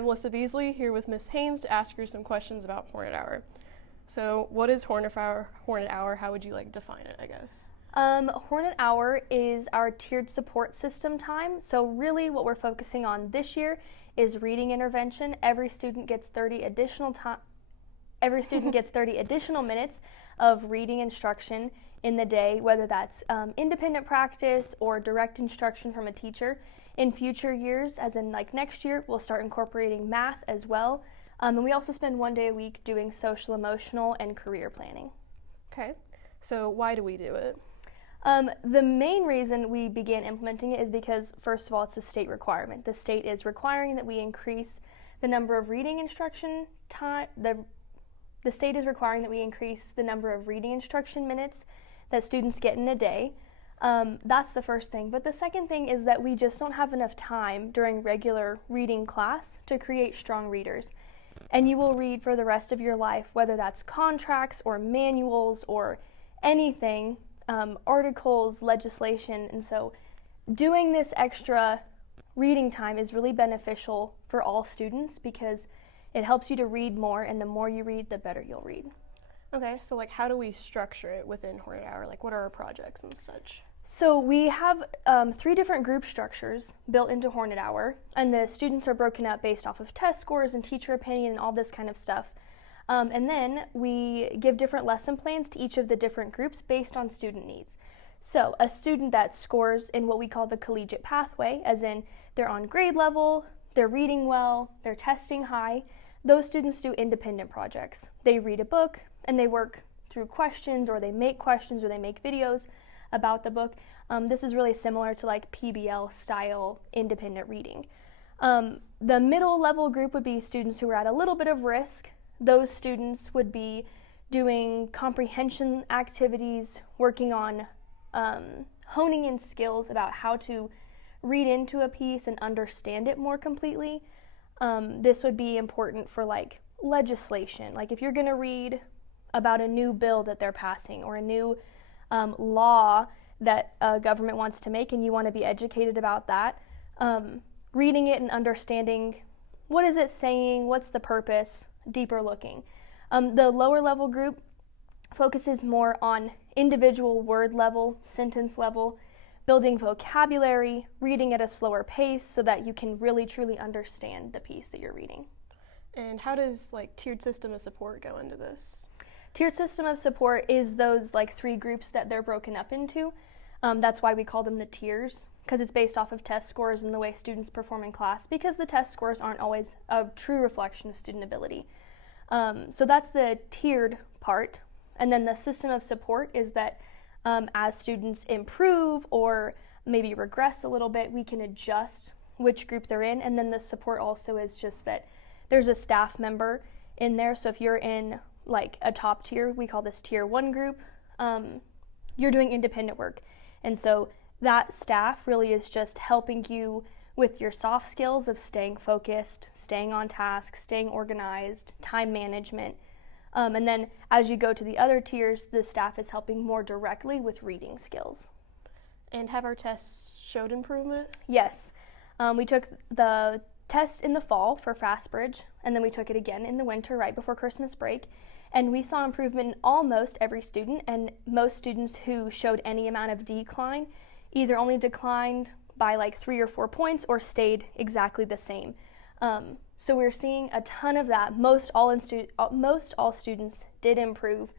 I'm Melissa Beasley here with Miss Haynes to ask her some questions about Hornet Hour. So what is Hornet Hour? How would you define it, I guess? Hornet Hour is our tiered support system time. So really what we're focusing on this year is reading intervention. Every student gets 30 additional minutes of reading instruction in the day, whether that's independent practice or direct instruction from a teacher. In future years, as in next year, we'll start incorporating math as well. And we also spend one day a week doing social, emotional, and career planning. Okay, so why do we do it? The main reason we began implementing it is because, first of all, it's a state requirement. The state is requiring that we increase the number of reading instruction time. The state is requiring that we increase the number of reading instruction minutes that students get in a day. That's the first thing. But the second thing is that we just don't have enough time during regular reading class to create strong readers. And you will read for the rest of your life, whether that's contracts or manuals or anything, articles, legislation. And so doing this extra reading time is really beneficial for all students because it helps you to read more, and the more you read, the better you'll read. Okay, so how do we structure it within Hornet Hour? What are our projects and such? So we have 3 different group structures built into Hornet Hour, and the students are broken up based off of test scores and teacher opinion and all this kind of stuff. And then we give different lesson plans to each of the different groups based on student needs. So a student that scores in what we call the collegiate pathway, as in they're on grade level, they're reading well, they're testing high, those students do independent projects. They read a book and they work through questions, or they make questions, or they make videos about the book. This is really similar to PBL style independent reading. The middle level group would be students who are at a little bit of risk. Those students would be doing comprehension activities, working on honing in skills about how to read into a piece and understand it more completely. This would be important for legislation. If you're going to read about a new bill that they're passing or a new law that a government wants to make and you want to be educated about that, reading it and understanding what is it saying, what's the purpose, deeper looking. The lower level group focuses more on individual word level, sentence level, building vocabulary, reading at a slower pace so that you can really truly understand the piece that you're reading. And how does tiered system of support go into this? Tiered system of support is those 3 groups that they're broken up into. That's why we call them the tiers, because it's based off of test scores and the way students perform in class, because the test scores aren't always a true reflection of student ability. So that's the tiered part. And then the system of support is that as students improve or maybe regress a little bit, we can adjust which group they're in. And then the support also is just that there's a staff member in there. So if you're in a top tier, we call this tier 1 group, you're doing independent work. And so that staff really is just helping you with your soft skills of staying focused, staying on task, staying organized, time management. And then as you go to the other tiers, the staff is helping more directly with reading skills. And have our tests showed improvement? Yes. We took the test in the fall for FastBridge, and then we took it again in the winter right before Christmas break. And we saw improvement in almost every student, and most students who showed any amount of decline either only declined by 3 or 4 points or stayed exactly the same. So we're seeing a ton of that. Most all students did improve,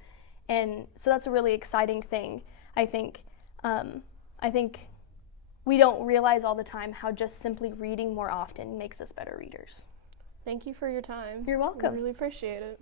and so that's a really exciting thing. I think we don't realize all the time how just simply reading more often makes us better readers. Thank you for your time. You're welcome. I really appreciate it.